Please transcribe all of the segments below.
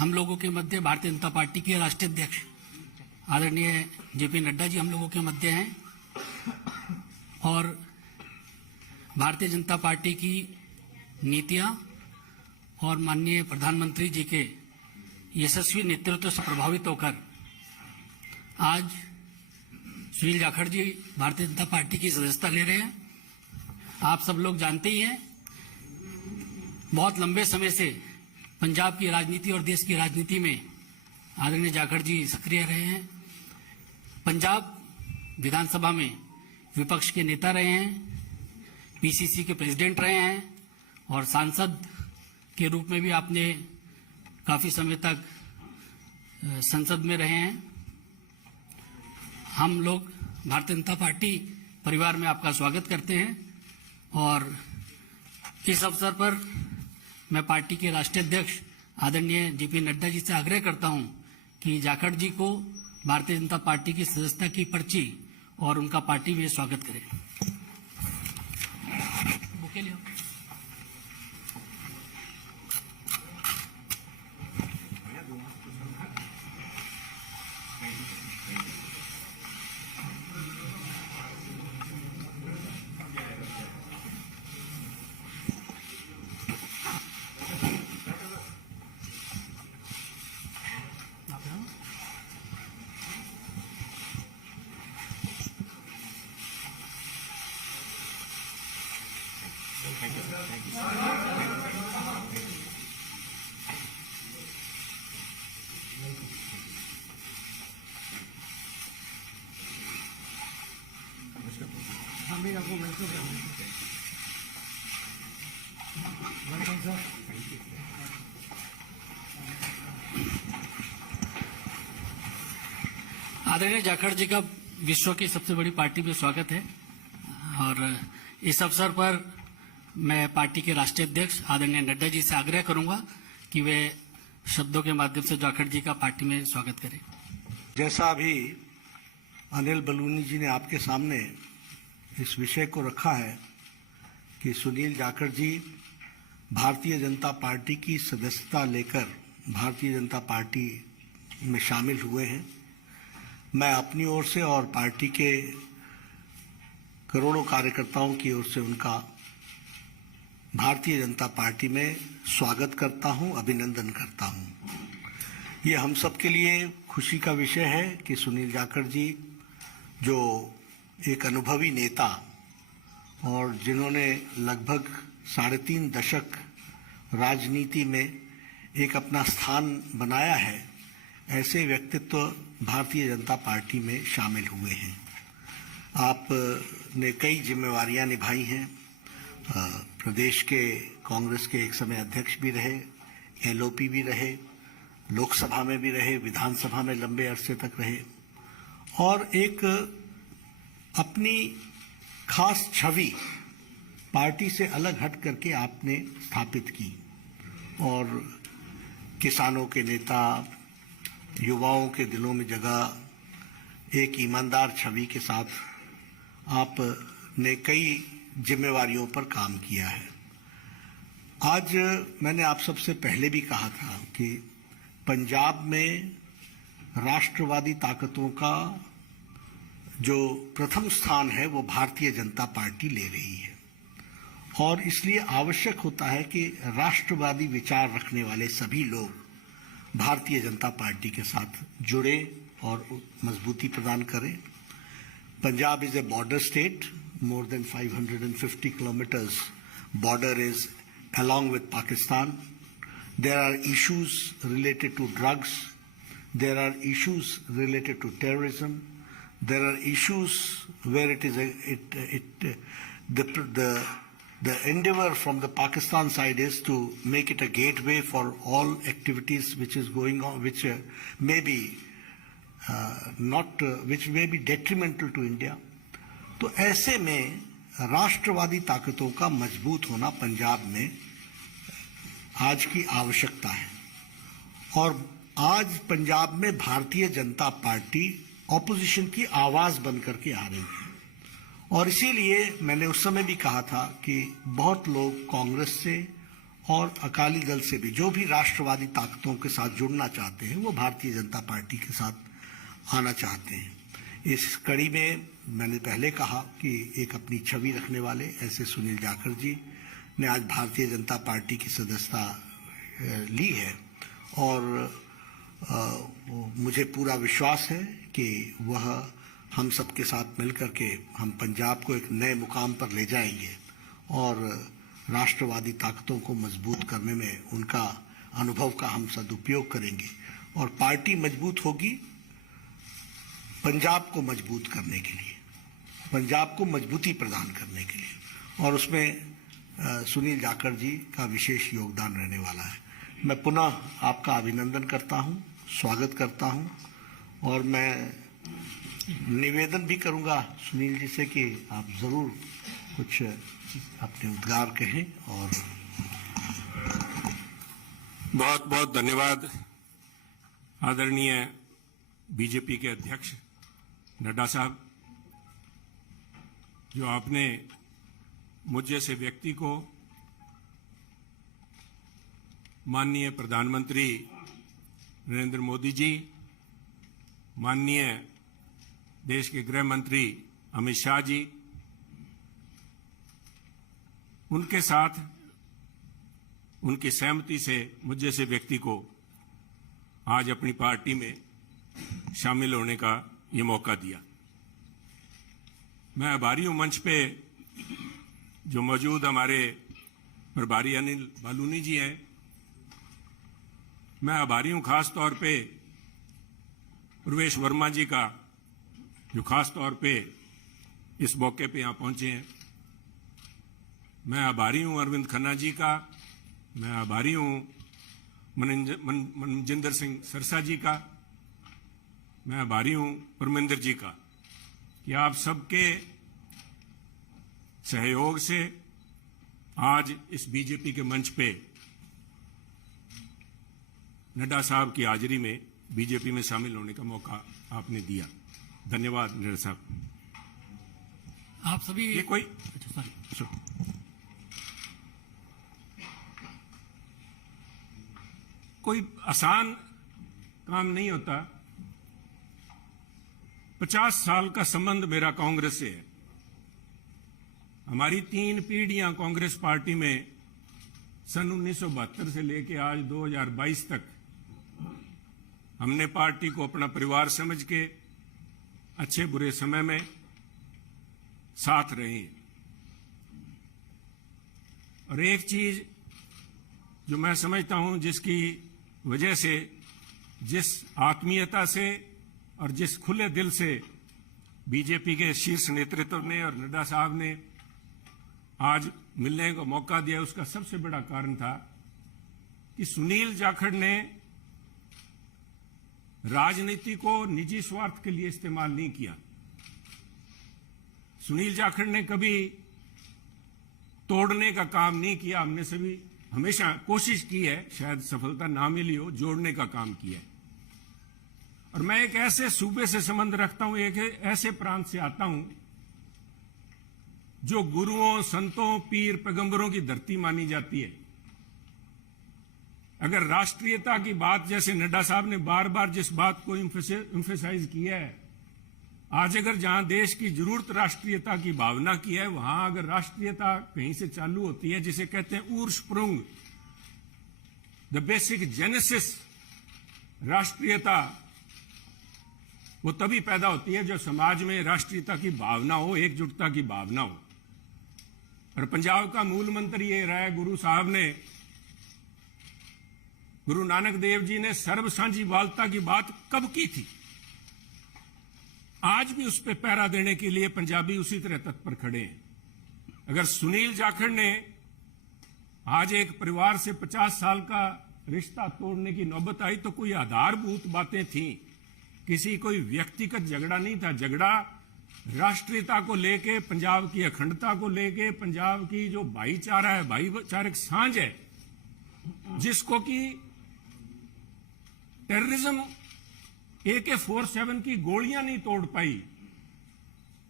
हम लोगों के मध्य भारतीय जनता पार्टी के राष्ट्रीय अध्यक्ष आदरणीय जेपी नड्डा जी हम लोगों के मध्य हैं और भारतीय जनता पार्टी की नीतियां और माननीय प्रधानमंत्री जी के यशस्वी नेतृत्व से प्रभावित होकर आज सुनील जाखड़ जी भारतीय जनता पार्टी की सदस्यता ले रहे हैं। आप सब लोग जानते ही हैं, बहुत लंबे समय से पंजाब की राजनीति और देश की राजनीति में आदरणीय जाखड़ जी सक्रिय रहे हैं। पंजाब विधानसभा में विपक्ष के नेता रहे हैं, पीसीसी के प्रेसिडेंट रहे हैं और सांसद के रूप में भी आपने काफी समय तक संसद में रहे हैं। हम लोग भारतीय जनता पार्टी परिवार में आपका स्वागत करते हैं और इस अवसर पर मैं पार्टी के राष्ट्रीय अध्यक्ष आदरणीय जेपी नड्डा जी से आग्रह करता हूं कि जाखड़ जी को भारतीय जनता पार्टी की सदस्यता की पर्ची और उनका पार्टी में स्वागत करें। बुके लियो। आदरणीय जाखड़ जी का विश्व की सबसे बड़ी पार्टी में स्वागत है और इस अवसर पर मैं पार्टी के राष्ट्रीय अध्यक्ष आदरणीय नड्डा जी से आग्रह करूंगा कि वे शब्दों के माध्यम से जाखड़ जी का पार्टी में स्वागत करें। जैसा अभी अनिल बलूनी जी ने आपके सामने इस विषय को रखा है कि सुनील जाखड़ जी भारतीय जनता पार्टी की सदस्यता लेकर भारतीय जनता पार्टी में शामिल हुए हैं, मैं अपनी ओर से और पार्टी के करोड़ों कार्यकर्ताओं की ओर से उनका भारतीय जनता पार्टी में स्वागत करता हूं, अभिनंदन करता हूं। ये हम सब के लिए खुशी का विषय है कि सुनील जाखड़ जी जो एक अनुभवी नेता और जिन्होंने लगभग 3.5 दशक राजनीति में एक अपना स्थान बनाया है, ऐसे व्यक्तित्व भारतीय जनता पार्टी में शामिल हुए हैं। आपने कई जिम्मेवारियां निभाई हैं, प्रदेश के कांग्रेस के एक समय अध्यक्ष भी रहे, एलओपी भी रहे, लोकसभा में भी रहे, विधानसभा में लंबे अरसे तक रहे और एक अपनी खास छवि पार्टी से अलग हट करके आपने स्थापित की और किसानों के नेता, युवाओं के दिलों में जगह एक ईमानदार छवि के साथ आपने कई जिम्मेवारियों पर काम किया है। आज मैंने आप सबसे पहले भी कहा था कि पंजाब में राष्ट्रवादी ताकतों का जो प्रथम स्थान है वो भारतीय जनता पार्टी ले रही है और इसलिए आवश्यक होता है कि राष्ट्रवादी विचार रखने वाले सभी लोग भारतीय जनता पार्टी के साथ जुड़े और मजबूती प्रदान करें। Punjab is a border state, more than 550 kilometers border is along with Pakistan. There are issues related to drugs, there are issues related to terrorism, there are issues where it is the endeavor from the Pakistan side is to make it a gateway for all activities which is going on, which may be which may be detrimental to India. तो ऐसे में राष्ट्रवादी ताकतों का मजबूत होना पंजाब में आज की आवश्यकता है और आज पंजाब में भारतीय जनता पार्टी ऑपोजिशन की आवाज बन करके आ रही है और इसीलिए मैंने उस समय भी कहा था कि बहुत लोग कांग्रेस से और अकाली दल से भी जो भी राष्ट्रवादी ताकतों के साथ जुड़ना चाहते हैं वो भारतीय जनता पार्टी के साथ आना चाहते हैं। इस कड़ी में मैंने पहले कहा कि एक अपनी छवि रखने वाले ऐसे सुनील जाखड़ जी ने आज भारतीय जनता पार्टी की सदस्यता ली है और मुझे पूरा विश्वास है कि वह हम सबके साथ मिलकर के हम पंजाब को एक नए मुकाम पर ले जाएंगे और राष्ट्रवादी ताकतों को मजबूत करने में उनका अनुभव का हम सदुपयोग करेंगे और पार्टी मजबूत होगी पंजाब को मजबूत करने के लिए, पंजाब को मजबूती प्रदान करने के लिए, और उसमें सुनील जाखड़ जी का विशेष योगदान रहने वाला है। मैं पुनः आपका अभिनंदन करता हूं, स्वागत करता हूं और मैं निवेदन भी करूंगा सुनील जी से कि आप जरूर कुछ अपने उद्गार कहें। और बहुत बहुत धन्यवाद आदरणीय बीजेपी के अध्यक्ष नड्डा साहब, जो आपने मुझ जैसे व्यक्ति को माननीय प्रधानमंत्री नरेंद्र मोदी जी, माननीय देश के गृह मंत्री अमित शाह जी, उनके साथ उनकी सहमति से मुझ जैसे व्यक्ति को आज अपनी पार्टी में शामिल होने का ये मौका दिया। मैं आभारी हूं मंच पे जो मौजूद हमारे प्रभारी अनिल बालूनी जी हैं। मैं आभारी हूं खास तौर पे प्रवेश वर्मा जी का, जो खास तौर पे इस मौके पे यहां पहुंचे हैं। मैं आभारी हूं अरविंद खन्ना जी का, मैं आभारी हूं मनजिंदर सिंह सरसा जी का, मैं आभारी हूं परमिंदर जी का कि आप सबके सहयोग से आज इस बीजेपी के मंच पे नड्डा साहब की हाजिरी में बीजेपी में शामिल होने का मौका आपने दिया। धन्यवाद नड्डा साहब। आप सभी ये कोई कोई आसान काम नहीं होता। 50 साल का संबंध मेरा कांग्रेस से है। हमारी 3 पीढ़ियां कांग्रेस पार्टी में सन 1972 से लेकर आज 2022 तक हमने पार्टी को अपना परिवार समझ के अच्छे बुरे समय में साथ रहे हैं। और एक चीज जो मैं समझता हूं, जिसकी वजह से, जिस आत्मीयता से और जिस खुले दिल से बीजेपी के शीर्ष नेतृत्व ने और नड्डा साहब ने आज मिलने का मौका दिया, उसका सबसे बड़ा कारण था कि सुनील जाखड़ ने राजनीति को निजी स्वार्थ के लिए इस्तेमाल नहीं किया। सुनील जाखड़ ने कभी तोड़ने का काम नहीं किया। हमने सभी हमेशा कोशिश की है, शायद सफलता ना मिली हो, जोड़ने का काम किया है। और मैं एक ऐसे सूबे से संबंध रखता हूं, एक ऐसे प्रांत से आता हूं जो गुरुओं, संतों, पीर, पैगंबरों की धरती मानी जाती है। अगर राष्ट्रीयता की बात, जैसे नड्डा साहब ने बार बार जिस बात को इम्फेसाइज किया है, आज अगर जहां देश की जरूरत राष्ट्रीयता की भावना की है, वहां अगर राष्ट्रीयता कहीं से चालू होती है, जिसे कहते हैं उर्स्प्रुंग, द बेसिक जेनेसिस राष्ट्रीयता, वो तभी पैदा होती है जब समाज में राष्ट्रीयता की भावना हो, एकजुटता की भावना हो। और पंजाब का मूल मंत्र ये रहा है, गुरु साहब ने, गुरु नानक देव जी ने सर्व सांझी वालता की बात कब की थी? आज भी उस पर पहरा देने के लिए पंजाबी उसी तरह तत्पर खड़े हैं। अगर सुनील जाखड़ ने आज एक परिवार से 50 साल का रिश्ता तोड़ने की नौबत आई तो कोई आधारभूत बातें थीं, किसी कोई व्यक्तिगत झगड़ा नहीं था। झगड़ा राष्ट्रीयता को लेके, पंजाब की अखंडता को लेके, पंजाब की जो भाईचारा है, भाईचारक सांझ है, जिसको कि टेररिज्म AK-47 की गोलियां नहीं तोड़ पाई।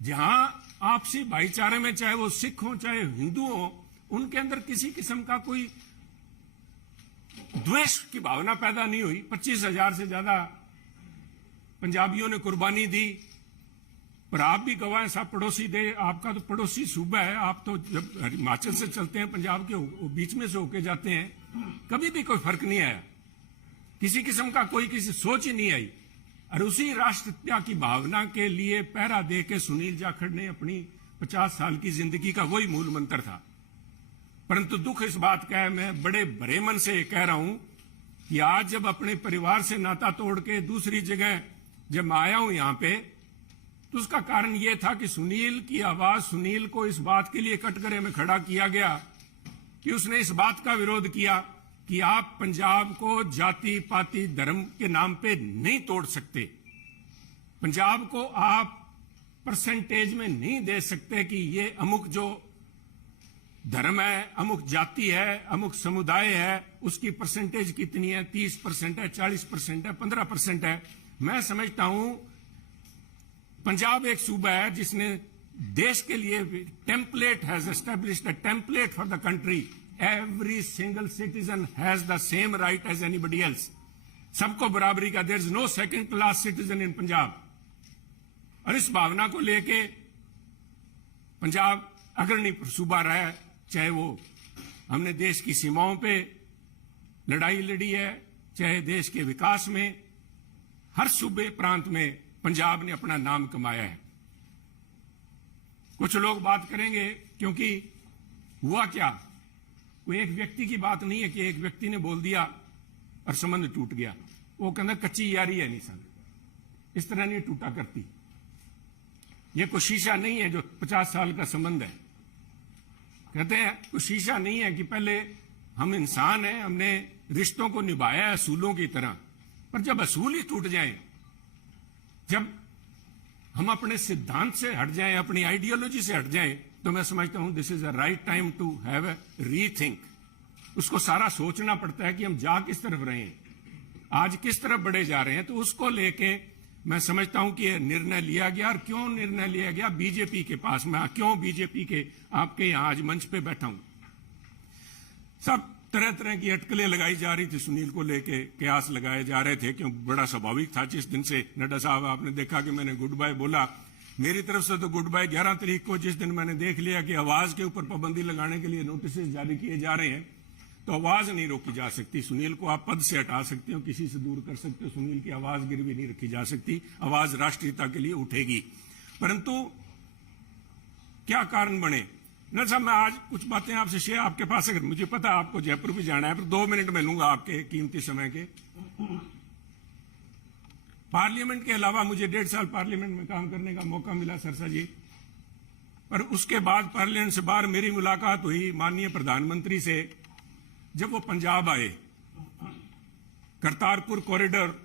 जहां आपसी भाईचारे में, चाहे वो सिख हो चाहे हिंदू हो, उनके अंदर किसी किस्म का कोई द्वेष की भावना पैदा नहीं हुई। 25,000 से ज्यादा पंजाबियों ने कुर्बानी दी। पर आप भी गवाह हैं, साहब पड़ोसी दे, आपका तो पड़ोसी सूबा है, आप तो जब हिमाचल से चलते हैं पंजाब के बीच में से होके जाते हैं, कभी भी कोई फर्क नहीं आया, किसी किस्म का कोई किसी सोच ही नहीं आई। और उसी राष्ट्रीयता की भावना के लिए पहरा दे के सुनील जाखड़ ने अपनी 50 साल की जिंदगी का वही मूल मंत्र था। परंतु दुख इस बात का है, मैं बड़े भरे मन से कह रहा हूं कि आज जब अपने परिवार से नाता तोड़ के दूसरी जगह जब मैं आया हूं यहां पे, तो उसका कारण यह था कि सुनील की आवाज, सुनील को इस बात के लिए कटघरे में खड़ा किया गया कि उसने इस बात का विरोध किया कि आप पंजाब को जाति पाति धर्म के नाम पे नहीं तोड़ सकते, पंजाब को आप परसेंटेज में नहीं दे सकते कि ये अमुक जो धर्म है, अमुक जाति है, अमुक समुदाय है, उसकी परसेंटेज कितनी है, 30% है, 40% है, 15% है। मैं समझता हूं पंजाब एक सूबा है जिसने देश के लिए template has established a template for the country. Every single citizen has the same right as anybody else. सबको बराबरी का, there is no second class citizen in Punjab. और इस भावना को लेके पंजाब अग्रणी सूबा रहा है, चाहे वो हमने देश की सीमाओं पे लड़ाई लड़ी है, चाहे देश के विकास में, हर सूबे प्रांत में पंजाब ने अपना नाम कमाया है। कुछ लोग बात करेंगे क्योंकि हुआ क्या, कोई एक व्यक्ति की बात नहीं है कि एक व्यक्ति ने बोल दिया और संबंध टूट गया। वो कहना कच्ची यारी है, नहीं संग इस तरह नहीं टूटा करती। ये कोई शीशा नहीं है जो 50 साल का संबंध है। कहते हैं कोई शीशा नहीं है कि पहले हम इंसान हैं, हमने रिश्तों को निभाया है असूलों की तरह, पर जब असूल ही टूट जाएं, जब हम अपने सिद्धांत से हट जाएं, अपनी आइडियोलॉजी से हट जाएं, तो मैं समझता हूं this is a right time to have a rethink. उसको सारा सोचना पड़ता है कि हम जा किस तरफ रहे हैं, आज किस तरफ बढ़े जा रहे हैं। तो उसको लेके मैं समझता हूं कि निर्णय लिया गया। और क्यों निर्णय लिया गया, बीजेपी के पास, मैं क्यों बीजेपी के आपके यहां आज मंच पे बैठा हूं। सब तरह तरह की अटकलें लगाई जा रही थी सुनील को लेके, कयास लगाए जा रहे थे, क्यों बड़ा स्वाभाविक था। जिस दिन से नड्डा साहब आपने देखा कि मैंने गुड बाय बोला, मेरी तरफ से तो गुड बाय 11 तारीख को, जिस दिन मैंने देख लिया कि आवाज के ऊपर पाबंदी लगाने के लिए नोटिस जारी किए जा रहे हैं, तो आवाज नहीं रोकी जा सकती। सुनील को आप पद से हटा सकते हो, किसी से दूर कर सकते हो, सुनील की आवाज गिरवी नहीं रखी जा सकती। आवाज राष्ट्रीयता के लिए उठेगी। परंतु क्या कारण बने न साहब, मैं आज कुछ बातें आपसे शेयर, आपके पास अगर मुझे पता आपको जयपुर भी जाना है, पर 2 मिनट में लूंगा आपके कीमती समय के। पार्लियामेंट के अलावा मुझे 1.5 साल पार्लियामेंट में काम करने का मौका मिला सरसा जी, पर उसके बाद पार्लियामेंट से बाहर मेरी मुलाकात हुई माननीय प्रधानमंत्री से जब वो पंजाब आए। करतारपुर कॉरिडोर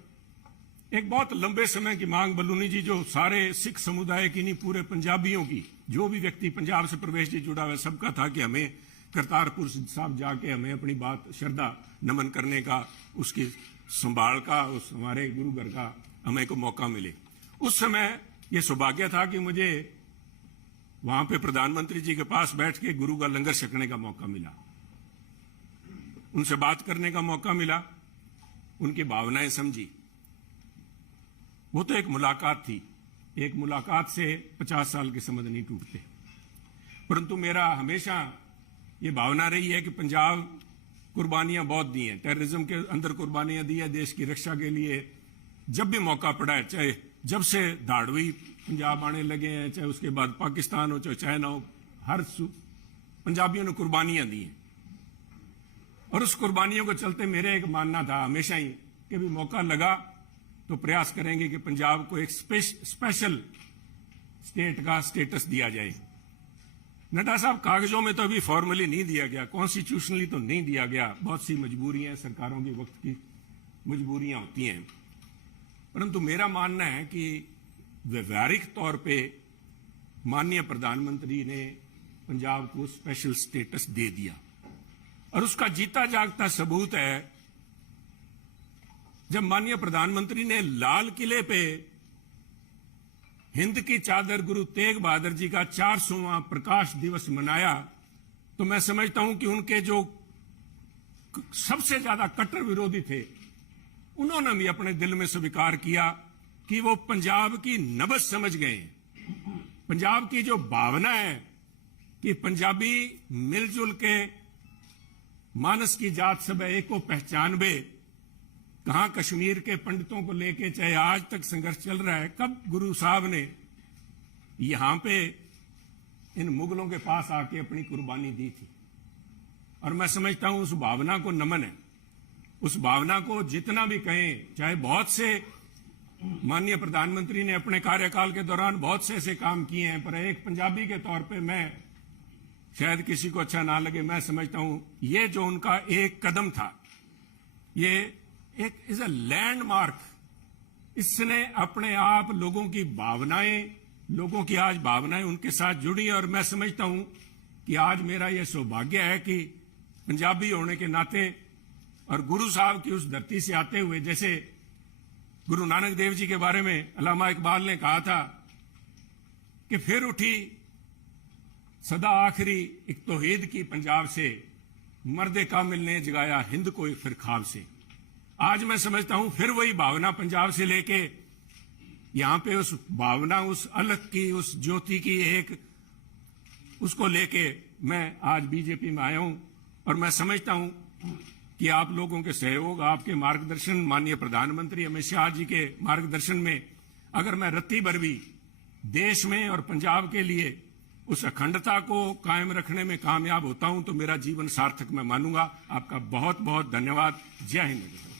एक बहुत लंबे समय की मांग, बलूनी जी, जो सारे सिख समुदाय की नहीं, पूरे पंजाबियों की, जो भी व्यक्ति पंजाब से प्रवेश जी जुड़ा हुआ है, सबका था कि हमें करतारपुर साहब जाके हमें अपनी बात श्रद्धा नमन करने का, उसकी संभाल का, उस हमारे गुरु घर का हमें को मौका मिले। उस समय यह सौभाग्य था कि मुझे वहां पे प्रधानमंत्री जी के पास बैठ के गुरु का लंगर छकने का मौका मिला, उनसे बात करने का मौका मिला, उनकी भावनाएं समझी। वो तो एक मुलाकात थी, एक मुलाकात से 50 साल के संबंध नहीं टूटते। परंतु मेरा हमेशा ये भावना रही है कि पंजाब कुर्बानियां बहुत दी हैं, टेररिज्म के अंदर कुर्बानियां दी है, देश की रक्षा के लिए जब भी मौका पड़ा है, चाहे जब से धाड़वी पंजाब आने लगे हैं, चाहे उसके बाद पाकिस्तान हो, चाहे चाइना हो, हर पंजाबियों ने कुर्बानियां दी हैं। और उस कुर्बानियों को चलते मेरे एक मानना था हमेशा ही कि भी मौका लगा तो प्रयास करेंगे कि पंजाब को एक स्पेशल स्टेट का स्टेटस दिया जाए। नड्डा साहब, कागजों में तो अभी फॉर्मली नहीं दिया गया, कॉन्स्टिट्यूशनली तो नहीं दिया गया, बहुत सी मजबूरियां, सरकारों की वक्त की मजबूरियां होती हैं। परंतु मेरा मानना है कि व्यवहारिक तौर पे माननीय प्रधानमंत्री ने पंजाब को स्पेशल स्टेटस दे दिया। और उसका जीता जागता सबूत है जब माननीय प्रधानमंत्री ने लाल किले पे हिंद की चादर गुरु तेग बहादुर जी का 400वां प्रकाश दिवस मनाया, तो मैं समझता हूं कि उनके जो सबसे ज्यादा कट्टर विरोधी थे, उन्होंने भी अपने दिल में स्वीकार किया कि वो पंजाब की नब्ज समझ गए। पंजाब की जो भावना है कि पंजाबी मिलजुल के मानस की जात सब एक को पहचानबे, कहां कश्मीर के पंडितों को लेके चाहे आज तक संघर्ष चल रहा है, कब गुरु साहब ने यहां पे इन मुगलों के पास आके अपनी कुर्बानी दी थी। और मैं समझता हूं उस भावना को नमन है। उस भावना को जितना भी कहें, चाहे बहुत से माननीय प्रधानमंत्री ने अपने कार्यकाल के दौरान बहुत से ऐसे काम किए हैं, पर एक पंजाबी के तौर पे मैं, शायद किसी को अच्छा ना लगे, मैं समझता हूं ये जो उनका एक कदम था, ये एक इज अ लैंडमार्क। इसने अपने आप लोगों की भावनाएं, लोगों की आज भावनाएं उनके साथ जुड़ी। और मैं समझता हूं कि आज मेरा यह सौभाग्य है कि पंजाबी होने के नाते और गुरु साहब की उस धरती से आते हुए, जैसे गुरु नानक देव जी के बारे में अल्लामा इकबाल ने कहा था कि फिर उठी सदा आखिरी एक तौहीद की पंजाब से, मर्दे कामिल ने जगाया हिंद को फिर ख्वाब से। आज मैं समझता हूं फिर वही भावना पंजाब से लेके यहां पे उस भावना, उस अलग की, उस ज्योति की एक, उसको लेके मैं आज बीजेपी में आया हूं। और मैं समझता हूं कि आप लोगों के सहयोग, आपके मार्गदर्शन, माननीय प्रधानमंत्री अमित शाह जी के मार्गदर्शन में अगर मैं रत्ती भर भी देश में और पंजाब के लिए उस अखंडता को कायम रखने में कामयाब होता हूं तो मेरा जीवन सार्थक मैं मानूंगा। आपका बहुत बहुत धन्यवाद। जय हिंद।